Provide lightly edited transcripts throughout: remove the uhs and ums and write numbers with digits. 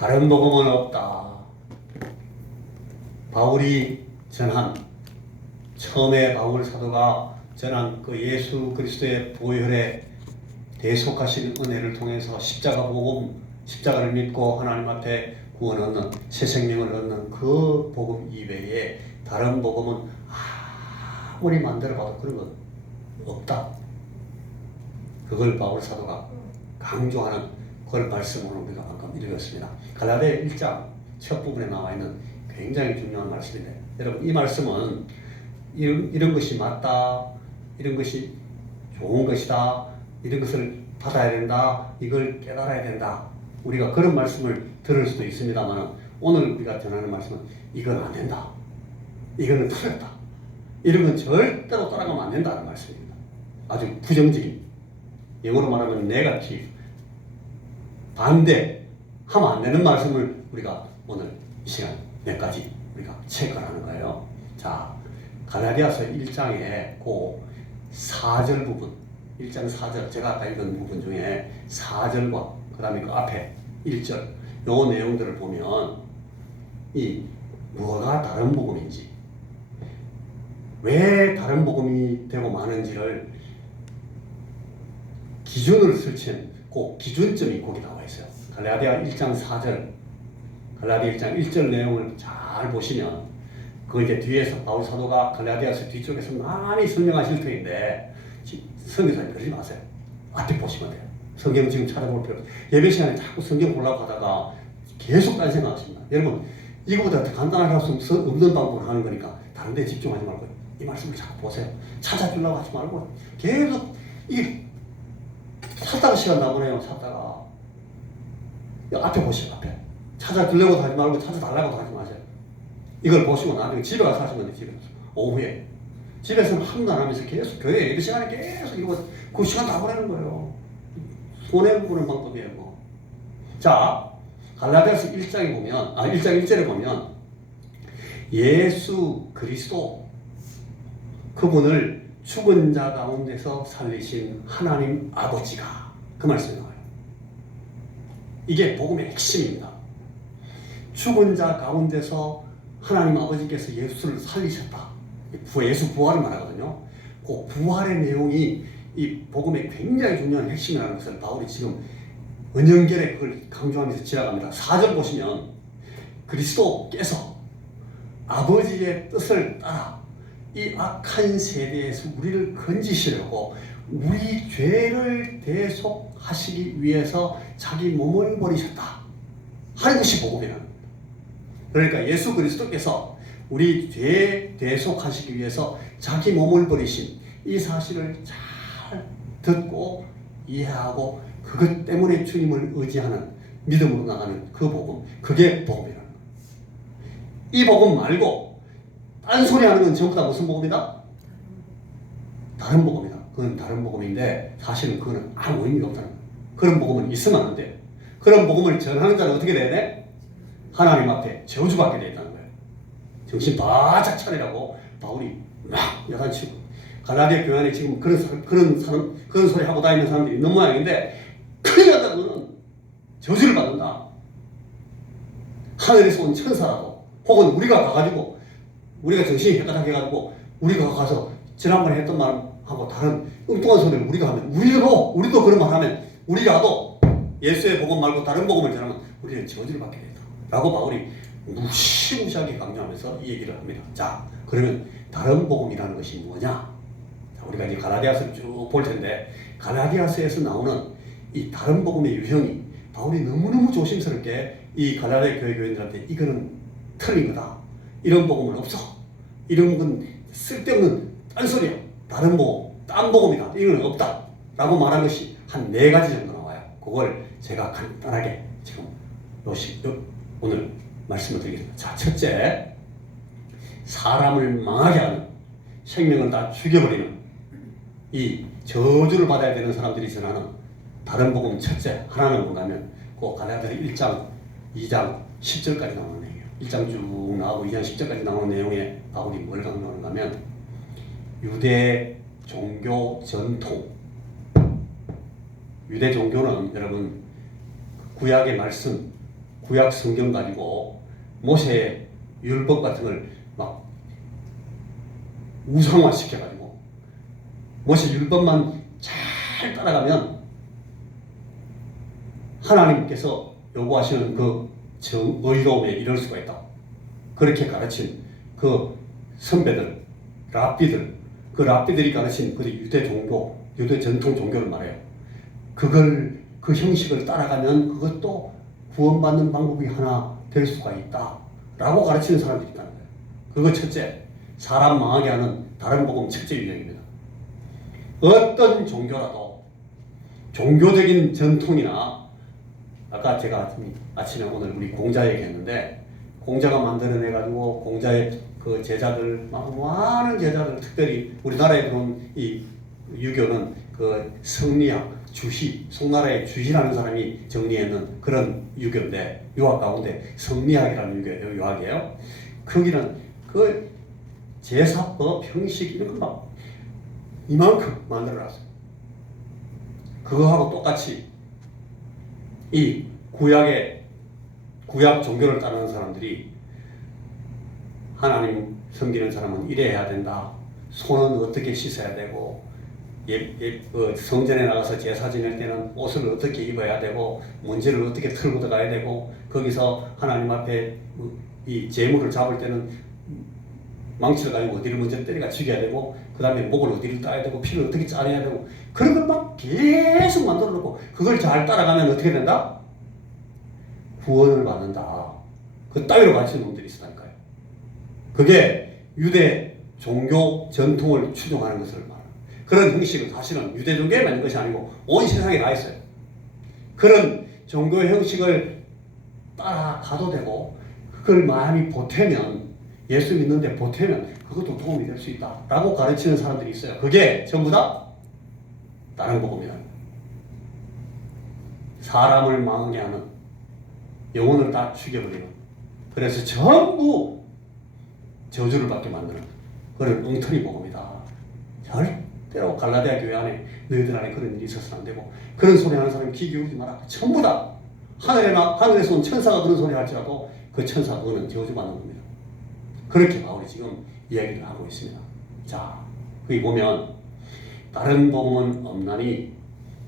다른 복음은 없다. 바울이 전한, 처음에 바울 사도가 전한 그 예수 그리스도의 보혈에 대속하신 은혜를 통해서 십자가 복음, 십자가를 믿고 하나님 앞에 구원 얻는, 새 생명을 얻는 그 복음 이외에 다른 복음은 아무리 만들어봐도 그런 건 없다. 그걸 바울 사도가 강조하는 그걸 말씀을 우리가 방금 읽었습니다. 갈라디아 1장 첫 부분에 나와 있는 굉장히 중요한 말씀인데, 여러분 이 말씀은 이런 것이 맞다, 이런 것이 좋은 것이다, 이런 것을 받아야 된다, 이걸 깨달아야 된다, 우리가 그런 말씀을 들을 수도 있습니다만, 오늘 우리가 전하는 말씀은 이건 안 된다, 이거는 틀렸다, 이런 건 절대로 따라가면 안 된다는 말씀입니다. 아주 부정적인, 영어로 말하면 네거티브, 반대, 하면 안 되는 말씀을 우리가 오늘 이 시간 몇 가지 우리가 체크를 하는 거예요. 자, 갈라디아서 1장의 그 4절 부분, 1장 4절, 제가 아까 읽은 부분 중에 4절과 그 다음에 그 앞에 1절, 요 내용들을 보면 이 뭐가 다른 복음인지, 왜 다른 복음이 되고 마는지를 기준을 설치한 그 기준점이 거기 나와 있어요. 갈라디아 1장 4절, 갈라디아 1장 1절 내용을 잘 보시면, 그 이제 뒤에서 바울 사도가 갈라디아서 뒤쪽에서 많이 설명하실 터인데 성경에 그러지 마세요. 앞에 보시면 돼요. 성경 지금 찾아볼 필요 없어요. 예배 시간에 자꾸 성경 보려고 하다가 계속 딴 생각하십니다. 여러분, 이거보다 더 간단하게 할 수 없는 방법을 하는 거니까 다른 데 집중하지 말고 이 말씀을 자꾸 보세요. 찾아주려고 하지 말고 계속 이 찾다가 시간 나보내요. 찾다가 앞에 보시고, 앞에 찾아주려고도 하지 말고 찾아달라고도 하지 마세요. 이걸 보시고 나중에 집에 가서 하시면 돼요. 집에 가서 오후에 집에서는 한도 안 하면서 계속 교회 예배 시간에 계속 이거 그 시간 다 보내는 거예요. 손해보는 방법이에요. 뭐. 자, 갈라디아서 1장에 보면, 1장 1절에 보면 예수 그리스도 그분을 죽은 자 가운데서 살리신 하나님 아버지가, 그 말씀이 나와요. 이게 복음의 핵심입니다. 죽은 자 가운데서 하나님 아버지께서 예수를 살리셨다. 예수 부활을 말하거든요. 그 부활의 내용이 이 복음의 굉장히 중요한 핵심이라는 것을 바울이 지금 은연결에 그걸 강조하면서 지나갑니다. 4절 보시면 그리스도께서 아버지의 뜻을 따라 이 악한 세대에서 우리를 건지시려고 우리 죄를 대속하시기 위해서 자기 몸을 버리셨다 하는 것이 복음이라는 겁니다. 그러니까 예수 그리스도께서 우리 죄 대속하시기 위해서 자기 몸을 버리신 이 사실을 잘 듣고 이해하고 그것 때문에 주님을 의지하는 믿음으로 나가는 그 복음, 그게 복음이라는 거예요. 이 복음 말고 딴소리 하는 건 전부 다 무슨 복음이다? 다른 복음이다. 그건 다른 복음인데 사실은 그거는 아무 의미가 없다는 거예요. 그런 복음은 있으면 안 돼. 그런 복음을 전하는 자는 어떻게 돼야 돼? 하나님 앞에 저주받게 되어 있다는 거예요. 정신 바짝 차리라고 바울이 막 야단치고, 갈라디아 교회 안에 지금 그런 소리 하고 다니는 사람들이 있는 모양인데, 큰일 난다. 그거는 저주를 받는다. 하늘에서 온 천사라도, 혹은 우리가 가가지고 우리가 정신이 헷갈해가지고 우리가 가서 지난번에 했던 말하고 다른 엉뚱한 소리를 우리가 하면, 우리도 그런 말 하면, 우리라도 예수의 복음 말고 다른 복음을 전하면 우리는 저주를 받게 된다 라고 바울이 무시무시하게 강조하면서 이 얘기를 합니다. 자, 그러면 다른 복음이라는 것이 뭐냐? 자, 우리가 이제 갈라디아서를 쭉 볼 텐데, 갈라디아서에서 나오는 이 다른 복음의 유형이 바울이 너무너무 조심스럽게 이 갈라디아 교회 교인들한테 이거는 틀린 거다, 이런 복음은 없어, 이런 건 쓸데없는 딴소리야, 다른 복음, 딴 복음이다, 이건 없다 라고 말한 것이 한 4가지 정도 나와요. 그걸 제가 간단하게 지금 오늘 말씀을 드리겠습니다. 자, 첫째, 사람을 망하게 하는, 생명을 다 죽여버리는 이 저주를 받아야 되는 사람들이 전하는 다른 복음 첫째 하나는 뭔가 하면 그 갈라디아 1장, 2장, 10절까지 나오는 내용이에요. 1장 쭉 나오고 2장 10절까지 나오는 내용에 바울이 뭘 강조하는가 하면, 유대 종교 전통, 유대 종교는 여러분 구약의 말씀, 구약 성경 가지고 모세의 율법 같은 걸 막 우상화 시켜가지고 모세 율법만 잘 따라가면 하나님께서 요구하시는 그 의로움에 이를 수가 있다. 그렇게 가르친 그 선배들, 랍비들, 그 랍비들이 가르친 그 유대 종교, 유대 전통 종교를 말해요. 그걸 그 형식을 따라가면 그것도 구원받는 방법이 하나 될 수가 있다라고 가르치는 사람들이 있다는 거예요. 그거 첫째, 사람 망하게 하는 다른 복음 첫째 유형입니다. 어떤 종교라도 종교적인 전통이나 아까 제가 아침에 오늘 우리 공자 얘기했는데 공자가 만들어내가지고 공자의 그 제자들 많은 제자들 특별히 우리나라에 들어온 이 유교는 그 성리학 주시 송나라의 주시라는 사람이 정리했는 그런 유교인데 유학 가운데 성리학이라는 유학이에요. 거기는 그 제사법 형식 이런 거 막 이만큼 만들어놨어요. 그거하고 똑같이 이 구약 종교를 따르는 사람들이 하나님 섬기는 사람은 이래야 된다. 손은 어떻게 씻어야 되고 성전에 나가서 제사 지낼 때는 옷을 어떻게 입어야 되고 문제를 어떻게 털고 들어가야 되고 거기서 하나님 앞에 이 제물을 잡을 때는 망치를 가지고 어디를 먼저 때려가 죽여야 되고 그 다음에 목을 어디를 따야 되고 피를 어떻게 짜내야 되고 그런 걸 막 계속 만들어 놓고 그걸 잘 따라가면 어떻게 된다? 구원을 받는다. 그 따위로 가르치는 놈들이 있으니까요. 그게 유대 종교 전통을 추종하는 것을 말합니다. 그런 형식은 사실은 유대 종교에만 있는 것이 아니고 온 세상에 다 있어요. 그런 종교 형식을 따라가도 되고 그걸 마음이 보태면 예수 믿는데 보태면 그것도 도움이 될 수 있다 라고 가르치는 사람들이 있어요. 그게 전부 다 다른 복음이다. 사람을 망하게 하는 영혼을 다 죽여버리는 그래서 전부 저주를 받게 만드는 그런 엉터리 복음이다. 절대로 갈라디아 교회 안에 너희들 안에 그런 일이 있어서는 안 되고 그런 소리 하는 사람이 귀 기울이지 마라. 전부 다 하늘에서 온 천사가 그런 소리 할지라도 그 천사 그거는 저주받는 겁니다. 그렇게 바울이 지금 이야기를 하고 있습니다. 자, 거기 보면 다른 복음은 없나니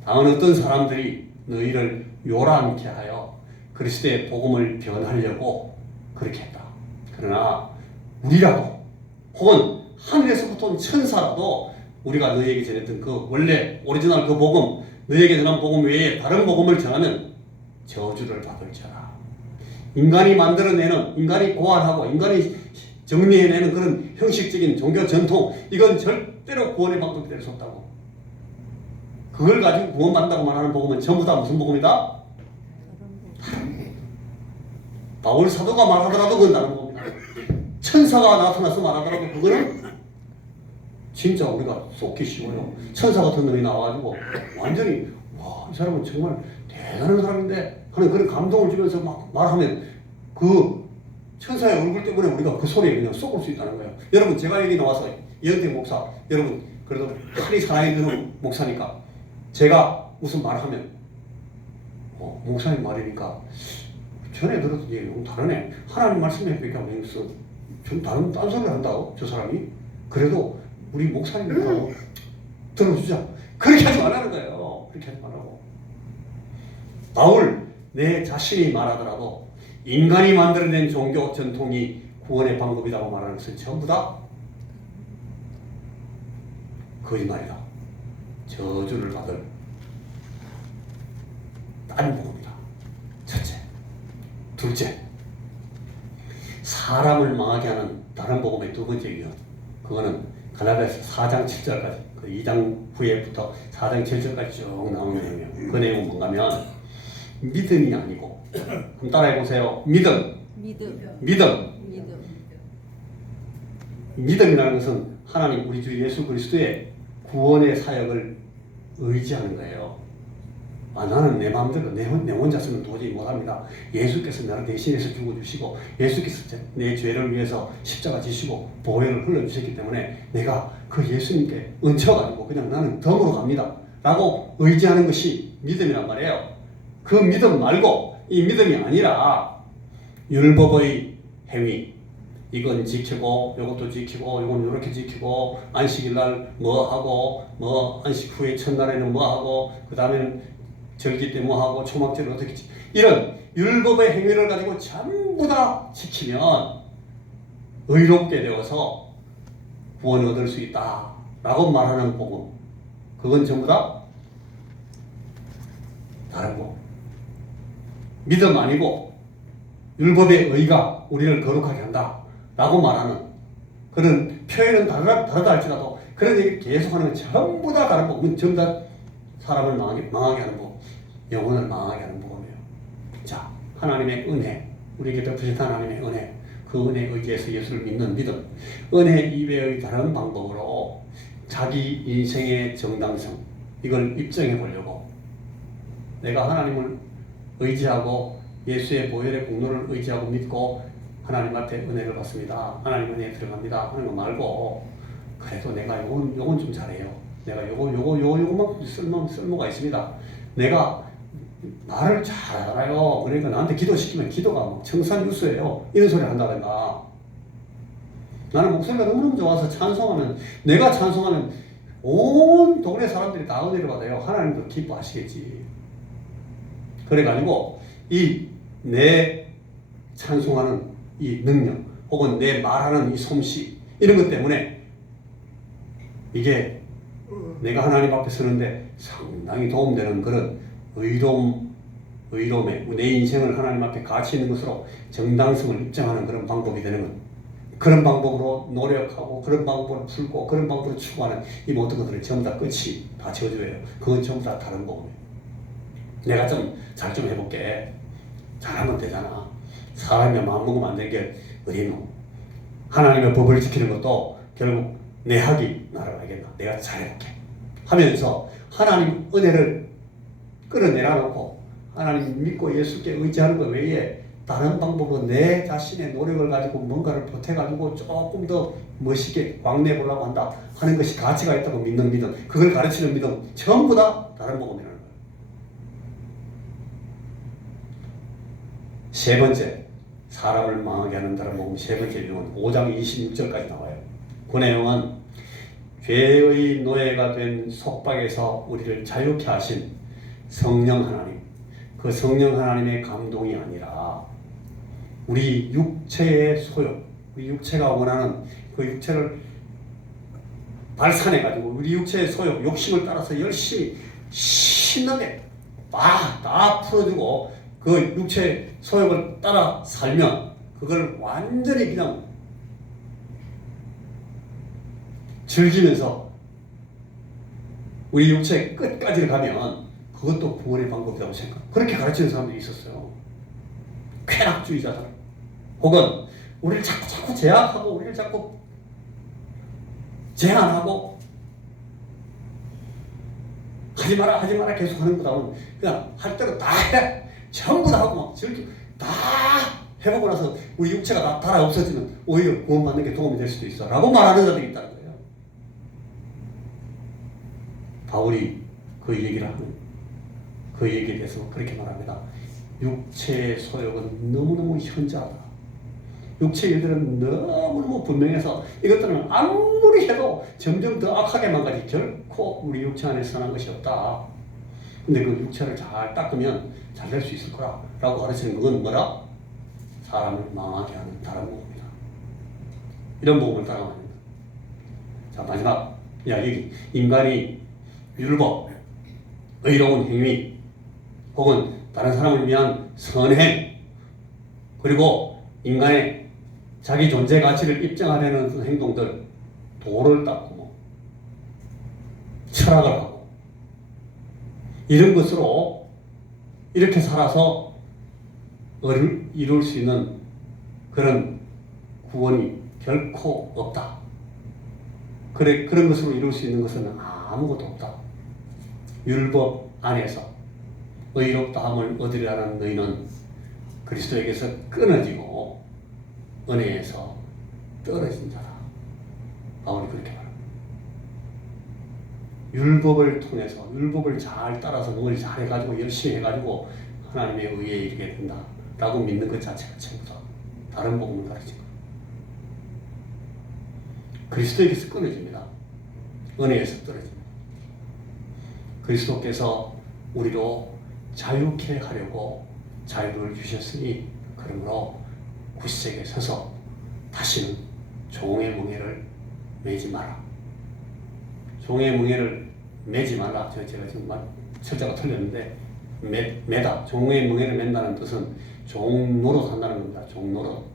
다만 어떤 사람들이 너희를 요란케 하여 그리스도의 복음을 변하려고 그렇게 했다. 그러나 우리라도 혹은 하늘에서부터 온 천사라도 우리가 너희에게 전했던 그 원래 오리지널 그 복음 너희에게 전한 복음 외에 다른 복음을 전하면 저주를 받을지어다. 인간이 만들어내는 인간이 고안하고 인간이 정리해내는 그런 형식적인 종교 전통 이건 절대로 구원의 방법이 될 수 없다고. 그걸 가지고 구원받는다고 말하는 복음은 전부 다 무슨 복음이다? 바울 사도가 말하더라도 그건 다른 복음이다. 천사가 나타나서 말하더라도 그거는 진짜 우리가 쏟기 쉬워요. 천사 같은 놈이 나와가지고 완전히 와, 이 사람은 정말 대단한 사람인데 하는 그런 감동을 주면서 막 말하면 그 천사의 얼굴 때문에 우리가 그 소리에 그냥 쏟을 수 있다는 거예요. 여러분 제가 여기 나와서 이현택 목사 여러분 그래도 칼이 사랑이 드는 목사니까 제가 무슨 말하면 목사님 말이니까 전에 들었던 얘기 너무 다르네. 하나님 말씀에 뵙게 하면서 좀 다른 딴소리를 한다고 저 사람이 그래도 우리 목사님하고 들어주자. 그렇게 하지 말라는 거예요. 그렇게 하지 말라고. 바울 내 자신이 말하더라도 인간이 만들어낸 종교 전통이 구원의 방법이라고 말하는 것은 전부 다 거짓말이다. 저주를 받을 딴 복음이다. 첫째. 둘째. 사람을 망하게 하는 다른 복음의 두 번째 유형. 그거는 갈라디아서 4장 7절까지 그 2장 후에부터 4장 7절까지 쭉 나오는 내용이에요. 그 내용은 뭔가면 믿음이 아니고 한번 따라해보세요. 믿음이라는 것은 하나님 우리 주 예수 그리스도의 구원의 사역을 의지하는 거예요. 나는 내 마음대로 내 혼자 서는 도저히 못합니다. 예수께서 나를 대신해서 죽어주시고 예수께서 내 죄를 위해서 십자가 지시고 보혈을 흘려주셨기 때문에 내가 그 예수님께 얹혀가지고 그냥 나는 덤으로 갑니다 라고 의지하는 것이 믿음이란 말이에요. 그 믿음 말고 이 믿음이 아니라 율법의 행위, 이건 지키고 요것도 지키고 요건 요렇게 지키고 안식일 날 뭐 하고 뭐 안식 후에 첫날에는 뭐 하고 그 다음에는 절기 때 뭐 하고 초막절을 어떻게 이런 율법의 행위를 가지고 전부 다 지키면 의롭게 되어서 구원을 얻을 수 있다 라고 말하는 복음, 그건 전부 다 다른 거. 믿음 아니고 율법의 의가 우리를 거룩하게 한다 라고 말하는 그런 표현은 다르다 할지라도 그런 얘기를 계속하는 건 전부 다 다른 복음은 전부 다 사람을 망하게 하는 법, 영혼을 망하게 하는 복음이에요. 자, 하나님의 은혜, 우리에게 베푸신 하나님의 은혜, 그 은혜에 의지해서 예수를 믿는 믿음, 은혜 이외의 다른 방법으로 자기 인생의 정당성, 이걸 입증해 보려고 내가 하나님을 의지하고 예수의 보혈의 공로를 의지하고 믿고 하나님 앞에 은혜를 받습니다, 하나님 은혜에 들어갑니다 하는 거 말고, 그래도 내가 요건 좀 잘해요, 내가 요거만 쓸모가 있습니다, 내가 말을 잘 알아요, 그러니까 나한테 기도시키면 기도가 막 청산유수예요, 이런 소리 한다든가, 나는 목소리가 너무너무 좋아서 찬송하면, 내가 찬송하면 온 동네 사람들이 다 은혜를 받아요, 하나님도 기뻐하시겠지. 그래가지고 이 내 찬송하는 이 능력 혹은 내 말하는 이 솜씨, 이런 것 때문에 이게 내가 하나님 앞에 서는데 상당히 도움되는 그런 의로움에 내 인생을 하나님 앞에 가치 있는 것으로 정당성을 입증하는 그런 방법이 되는 것, 그런 방법으로 노력하고 그런 방법으로 풀고 그런 방법으로 추구하는 이 모든 것들은 전부 다 끝이 다 저주예요. 그건 전부 다 다른 거예요. 내가 잘 좀 해볼게, 잘하면 되잖아. 사람이 마음먹으면 안 되는 게 어디노. 하나님의 법을 지키는 것도 결국 내 학이 나를 알겠나, 내가 잘해볼게 하면서 하나님 은혜를 끌어내라 놓고 하나님 믿고 예수께 의지하는 것 외에 다른 방법으로 내 자신의 노력을 가지고 뭔가를 보태가지고 조금 더 멋있게 광내보려고 한다 하는 것이 가치가 있다고 믿는 믿음, 그걸 가르치는 믿음, 전부 다 다른 복음이라는 거예요. 세 번째, 사람을 망하게 하는 다른 복음, 세 번째 내용은 5장 26절까지 나와요. 그 내용은 죄의 노예가 된 속박에서 우리를 자유케 하신 성령 하나님, 그 성령 하나님의 감동이 아니라 우리 육체의 소욕, 우리 육체가 원하는 그 육체를 발산해가지고 우리 육체의 소욕, 욕심을 따라서 열심히 신나게 다 풀어주고 그 육체의 소욕을 따라 살면 그걸 완전히 그냥 즐기면서 우리 육체의 끝까지 가면 그것도 구원의 방법이라고 그렇게 가르치는 사람들이 있었어요. 쾌락주의자들, 혹은 우리를 자꾸 제약하고 우리를 자꾸 제한하고 하지 마라 계속 하는 거다 보면 그냥 할 대로 다 해, 전부 다 하고 막 즐기고 다 해보고 나서 우리 육체가 다 달아 없어지면 오히려 구원받는 게 도움이 될 수도 있어 라고 말하는 자들이 있다는 거예요. 바울이 그 얘기를 하는, 그 얘기에 대해서 그렇게 말합니다. 육체의 소욕은 너무너무 현저하다. 육체의 일들은 너무너무 분명해서 이것들은 아무리 해도 점점 더 악하게만 가지 결코 우리 육체 안에 선한 것이 없다. 근데 그 육체를 잘 닦으면 잘 될 수 있을 거라 라고 가르치는 그건 뭐라? 사람을 망하게 하는 다른 복음이다. 이런 복음을 따라가야 됩니다. 자, 마지막 이야기, 인간이 율법, 의로운 행위 혹은 다른 사람을 위한 선행, 그리고 인간의 자기 존재 가치를 입증하려는 행동들, 도를 닦고 철학을 하고 이런 것으로 이렇게 살아서 이룰 수 있는 그런 구원이 결코 없다. 그런 것으로 이룰 수 있는 것은 아무것도 없다. 율법 안에서 의롭다함을 얻으려는 너희는 그리스도에게서 끊어지고 은혜에서 떨어진 자다. 바울이 그렇게 말합니다. 율법을 통해서 율법을 잘 따라서 뭘 잘 해가지고 열심히 해가지고 하나님의 의에 이르게 된다 라고 믿는 것 자체가 전부 다 다른 복음을 가르치는 거예요. 그리스도에게서 끊어집니다. 은혜에서 떨어집니다. 그리스도께서 우리로 자유케 하려고 자유를 주셨으니 그러므로 구세에 서서 다시는 종의 멍에를 매지 마라. 종의 멍에를 매지 말라. 제가 지금 철자가 틀렸는데 매다. 종의 멍에를 맨다는 뜻은 종노릇 한다는 겁니다. 종노릇.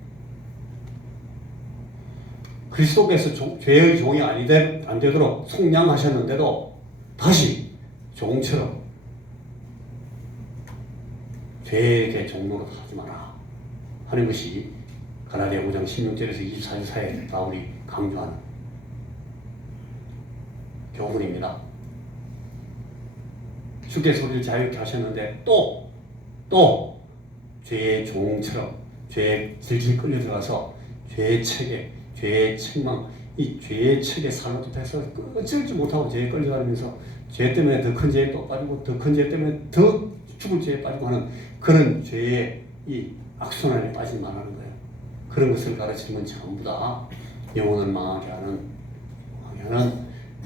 그리스도께서 죄의 종이 안 되도록 속량하셨는데도 다시 종처럼 죄에게 종노릇 하지 마라 하는 것이 갈라디아 5장 16절에서 24절 사이에 바울이 강조하는 교훈입니다. 주께서 우리를 자유케 하셨는데 또 죄의 종처럼 죄에 질질 끌려 들어가서 죄의 책에 죄의 책망 이 죄의 책에 사로잡혀서 어쩔 줄 못하고 죄에 끌려다니면서 죄 때문에 더 큰 죄에 또 빠지고 더 큰 죄 때문에 더 죽을 죄에 빠지고 하는 그런 죄의 이 악순환에 빠지지 말라는 거예요. 그런 것을 가르치는 건 전부 다 영혼을 망하게 하는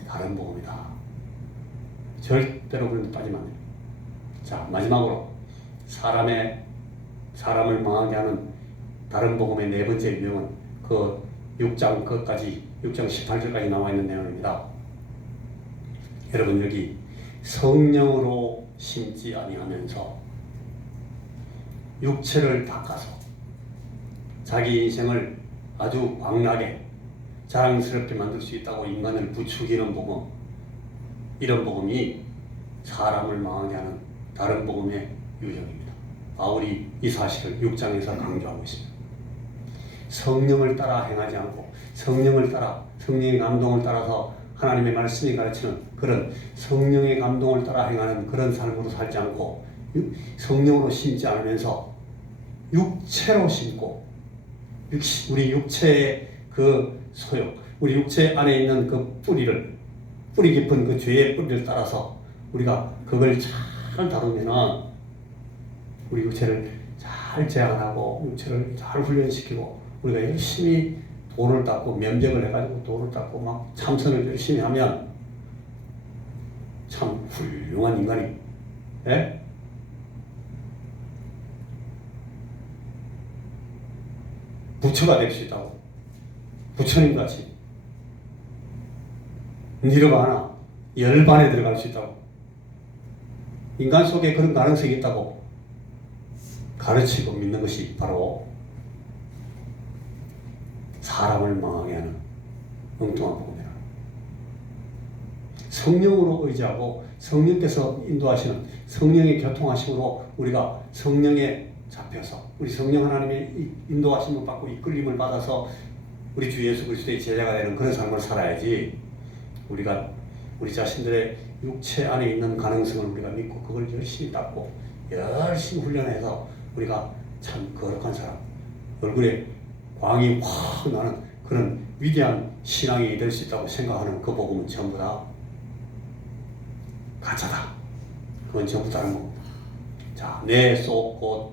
다른 복음이다. 절대로 그런 데 빠지면 안 돼요. 자, 마지막으로 사람을 망하게 하는 다른 복음의 네 번째 유형은 그 6장 끝까지 6장 18절까지 나와 있는 내용입니다. 여러분 여기 성령으로 심지 아니하면서 육체를 닦아서 자기 인생을 아주 광나게 자랑스럽게 만들 수 있다고 인간을 부추기는 복음, 이런 복음이 사람을 망하게 하는 다른 복음의 유형입니다. 바울이 이 사실을 6장에서 강조하고 있습니다. 성령을 따라 행하지 않고 성령의 감동을 따라서 하나님의 말씀이 가르치는 그런 성령의 감동을 따라 행하는 그런 삶으로 살지 않고 성령으로 심지 않으면서 육체로 심고 우리 육체의 그 소욕, 우리 육체 안에 있는 그 뿌리 깊은 그 죄의 뿌리를 따라서 우리가 그걸 잘 다루면은 우리 육체를 잘 제한하고 육체를 잘 훈련시키고 우리가 열심히 돌을 닦고 면벽을 해가지고 돌을 닦고 막 참선을 열심히 하면 참 훌륭한 인간이 부처가 될 수 있다고. 부처님같이 니르바나 열반에 들어갈 수 있다고. 인간 속에 그런 가능성이 있다고 가르치고 믿는 것이 바로 사람을 망하게 하는 엉뚱한 복음이라. 성령으로 의지하고 성령께서 인도하시는 성령의 교통하심으로 우리가 성령에 잡혀서 우리 성령 하나님의 인도하심을 받고 이끌림을 받아서 우리 주 예수 그리스도의 제자가 되는 그런 삶을 살아야지, 우리가 우리 자신들의 육체 안에 있는 가능성을 우리가 믿고 그걸 열심히 닦고 열심히 훈련해서 우리가 참 거룩한 사람, 얼굴에 광이 확 나는 그런 위대한 신앙이 될 수 있다고 생각하는 그 복음은 전부 다 가짜다. 그건 전부 다른 겁니다. 자, 내 속 곧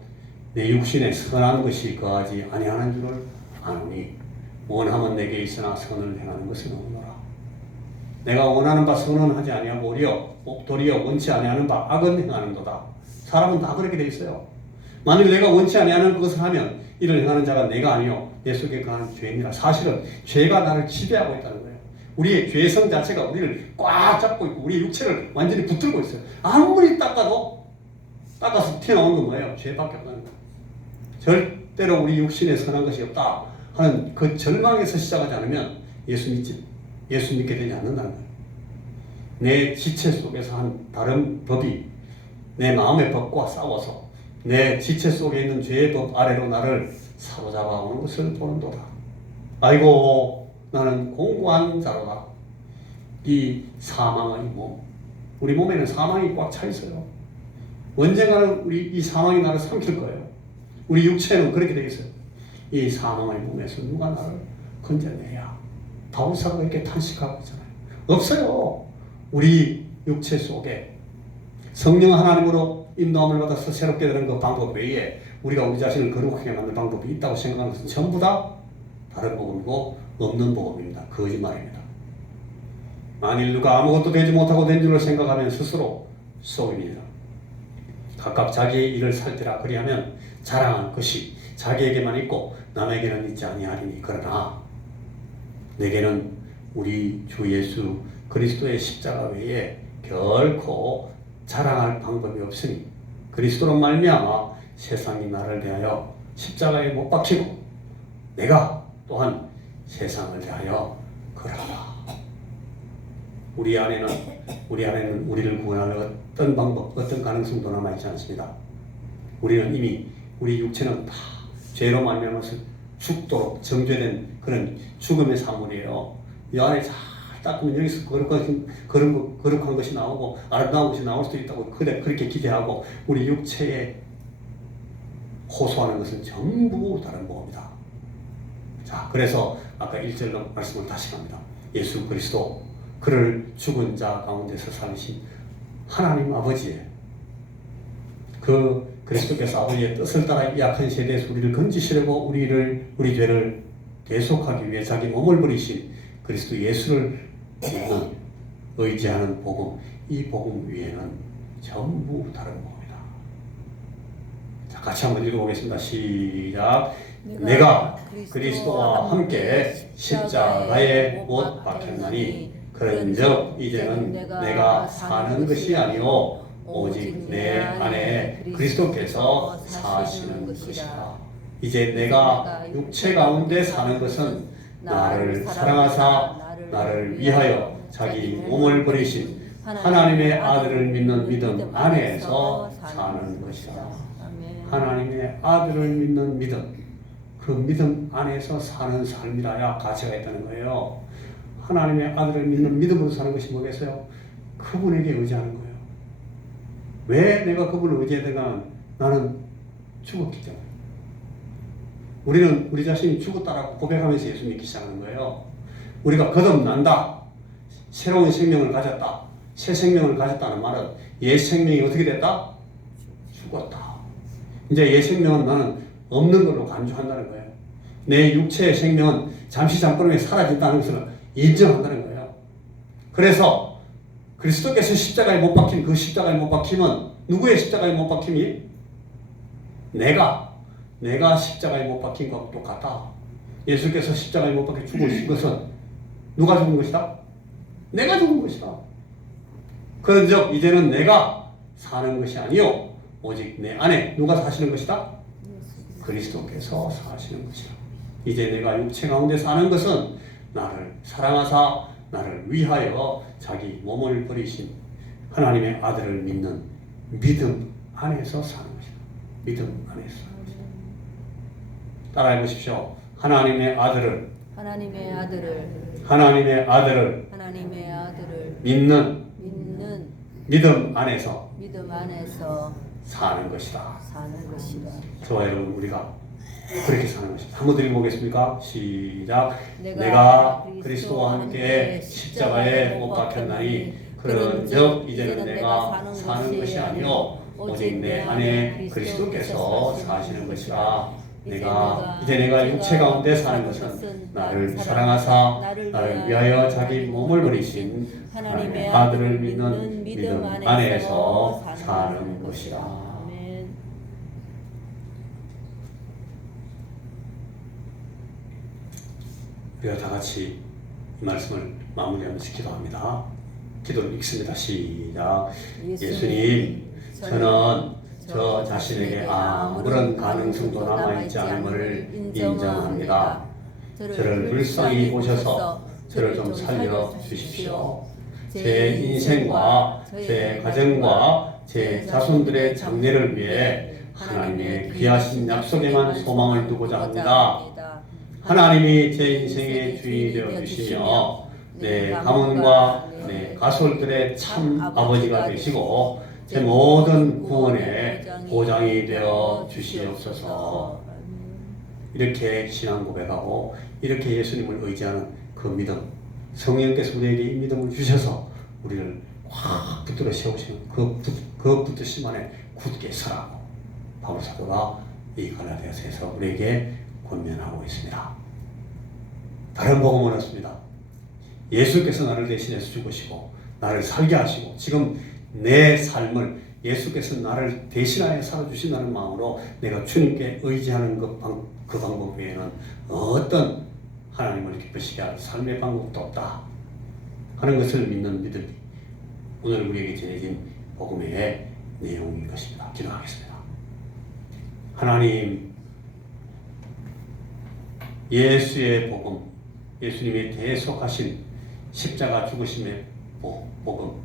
내 육신에 선한 것이 거하지 아니하는 줄을 아노니 원함은 내게 있으나 선을 행하는 것은 없노라. 내가 원하는 바 선은 하지 아니하고 도리어 원치 아니하는 바 악은 행하는도다. 사람은 다 그렇게 돼 있어요. 만일 내가 원치 아니하는 그것을 하면 이를 행하는 자가 내가 아니요 내 속에 거하는 죄니라. 사실은 죄가 나를 지배하고 있다는 거예요. 우리의 죄성 자체가 우리를 꽉 잡고 있고 우리 육체를 완전히 붙들고 있어요. 아무리 닦아서 튀어나오는 건 뭐예요? 죄밖에 없다는 거예요. 절대로 우리 육신에 선한 것이 없다 하는 그 절망에서 시작하지 않으면 예수 믿게 되지 않는다는 거예요. 내 지체 속에서 한 다른 법이 내 마음의 법과 싸워서 내 지체 속에 있는 죄의 법 아래로 나를 사로잡아 오는 것을 보는도다. 아이고 나는 공고한 자로다. 이 사망의 몸, 우리 몸에는 사망이 꽉 차 있어요. 언젠가는 이 사망이 나를 삼킬 거예요. 우리 육체는 그렇게 되겠어요. 이 사망의 몸에서 누가 나를 건져내야. 바울사가 이렇게 탄식하고 있잖아요. 없어요. 우리 육체 속에 성령 하나님으로 인도함을 받아서 새롭게 되는 그 방법 외에 우리가 우리 자신을 거룩하게 만드는 방법이 있다고 생각하는 것은 전부 다 다른 복음이고 없는 복음입니다. 거짓말입니다. 만일 누가 아무것도 되지 못하고 된 줄을 생각하면 스스로 속입니다. 각각 자기의 일을 살피라. 그리하면 자랑한 것이 자기에게만 있고 남에게는 있지 아니하리니. 그러나 내게는 우리 주 예수 그리스도의 십자가 외에 결코 자랑할 방법이 없으니 그리스도로 말미암아 세상이 나를 대하여 십자가에 못 박히고 내가 또한 세상을 대하여 그러하라. 우리 안에는 우리를 구원할 어떤 방법, 어떤 가능성도 남아있지 않습니다. 우리는 이미 우리 육체는 다 죄로 말미암아서 죽도록 정죄된 그런 죽음의 사물이에요. 이 안에 잘 닦으면 여기서 거룩한 것이 나오고 아름다운 것이 나올 수도 있다고 그렇게 기대하고 우리 육체에 호소하는 것은 전부 다른 복음이다. 자, 그래서 아까 1절로 말씀을 다시 합니다. 예수 그리스도 그를 죽은 자 가운데서 살리신 하나님 아버지의 그 그리스도께서 아버지의 뜻을 따라 이 악한 세대에서 우리를 건지시려고 우리 죄를 대속하기 위해 자기 몸을 버리신 그리스도 예수를 믿는 의지하는 복음, 이 복음 위에는 전부 다른 복음이다. 자, 같이 한번 읽어보겠습니다. 시작. 내가 그리스도와 함께 십자가에 못 박혔나니 그런즉 이제는 내가 사는 것이 아니요 오직 내 안에 그리스도께서 사시는 것이다. 이제 내가 육체 가운데 사는 것은 나를 사랑하사 나를 위하여 자기 몸을 버리신 하나님의 아들을 믿는 믿음 안에서 사는 것이다. 하나님의 아들을 믿는 믿음, 그 믿음 안에서 사는 삶이라야 가치가 있다는 거예요. 하나님의 아들을 믿는 믿음으로 사는 것이 뭐겠어요? 그분에게 의지하는 거예요. 왜 내가 그분을 의지하다가 나는 죽었기 때문에. 우리는 우리 자신이 죽었다라고 고백하면서 예수 믿기 시작하는 거예요. 우리가 거듭난다, 새로운 생명을 가졌다, 새 생명을 가졌다는 말은 옛 생명이 어떻게 됐다? 죽었다. 이제 옛 생명은 나는 없는 걸로 간주한다는 거예요. 내 육체의 생명은 잠시 잠깐에 사라진다는 것을 인정한다는 거예요. 그래서 그리스도께서 십자가에 못 박힌 그 십자가에 못 박힘은 누구의 십자가에 못 박힘이? 내가 십자가에 못 박힌 것과 똑같다. 예수께서 십자가에 못 박혀 죽으신 것은 누가 죽은 것이다? 내가 죽은 것이다. 그런즉 이제는 내가 사는 것이 아니요 오직 내 안에 누가 사시는 것이다? 그리스도께서 사시는 것이다. 이제 내가 육체 가운데 사는 것은 나를 사랑하사 나를 위하여 자기 몸을 버리신 하나님의 아들을 믿는 믿음 안에서 사는 것이다. 믿음 안에서 사는 것이다. 따라해 보십시오. 하나님의 아들을 믿는 믿음 안에서 사는 것이다. 저와 여러분 우리가 그렇게 사는 것입니다. 한번 더 읽어보겠습니까? 시작. 내가 그리스도와 함께 십자가에 못 박혔나니 그런즉 이제는 내가 사는 것이 아니요 오직 내 안에 그리스도께서 사시는 것이라. 이제 내가 육체 가운데 사는 것은 나를 사랑하사 나를 위하여 자기 몸을 버리신 하나님의 아들을 믿는 믿음 안에서 사는 것이라. 우리가 다 같이 이 말씀을 마무리하면서 기도합니다. 기도를 읽습니다. 시작. 예수님, 저는 저 자신에게 아무런 가능성도 남아있지 않음을 인정합니다. 저를 불쌍히 보셔서 저를 좀 살려주십시오. 제 인생과 제 가정과 제 자손들의 장래를 위해 하나님의 귀하신 약속에만 소망을 두고자 합니다. 하나님이 제 인생의 주인이 되어주시며 내 가문과 내 가솔들의 참 아버지가 되시고 제 모든 구원의 보장이 되어 주시옵소서. 이렇게 신앙 고백하고 이렇게 예수님을 의지하는 그 믿음, 성령께서 우리에게 이 믿음을 주셔서 우리를 확 붙들어 세우시는 그 붙드심 안에 굳게 서라고 바울 사도가 이 갈라디아서에서 우리에게 권면하고 있습니다. 다른 복음은 없습니다. 예수께서 나를 대신해서 죽으시고 나를 살게 하시고 지금 내 삶을 예수께서 나를 대신하여 살아주신다는 마음으로 내가 주님께 의지하는 그 방법 외에는 어떤 하나님을 기쁘시게 할 삶의 방법도 없다 하는 것을 믿는 믿음이 오늘 우리에게 전해진 복음의 내용인 것입니다. 기도하겠습니다. 하나님, 예수의 복음, 예수님의 대속하신 십자가 죽으심의 복음,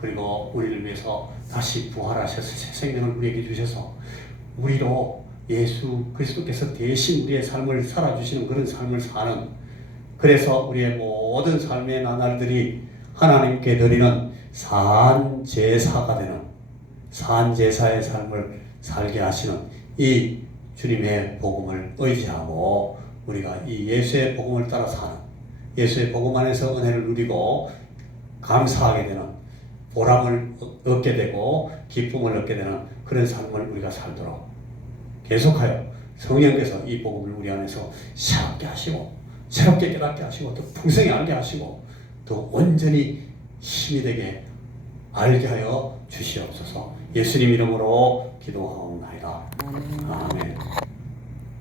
그리고 우리를 위해서 다시 부활하셔서 새 생명을 우리에게 주셔서 우리로 예수 그리스도께서 대신 우리의 삶을 살아주시는 그런 삶을 사는, 그래서 우리의 모든 삶의 나날들이 하나님께 드리는 산제사가 되는 산제사의 삶을 살게 하시는 이 주님의 복음을 의지하고 우리가 이 예수의 복음을 따라 사는, 예수의 복음 안에서 은혜를 누리고 감사하게 되는, 보람을 얻게 되고 기쁨을 얻게 되는 그런 삶을 우리가 살도록 계속하여 성령께서 이 복음을 우리 안에서 새롭게 하시고 새롭게 깨닫게 하시고 또 풍성히 알게 하시고 또 온전히 힘이 되게 알게 하여 주시옵소서. 예수님 이름으로 기도하옵나이다. 아멘.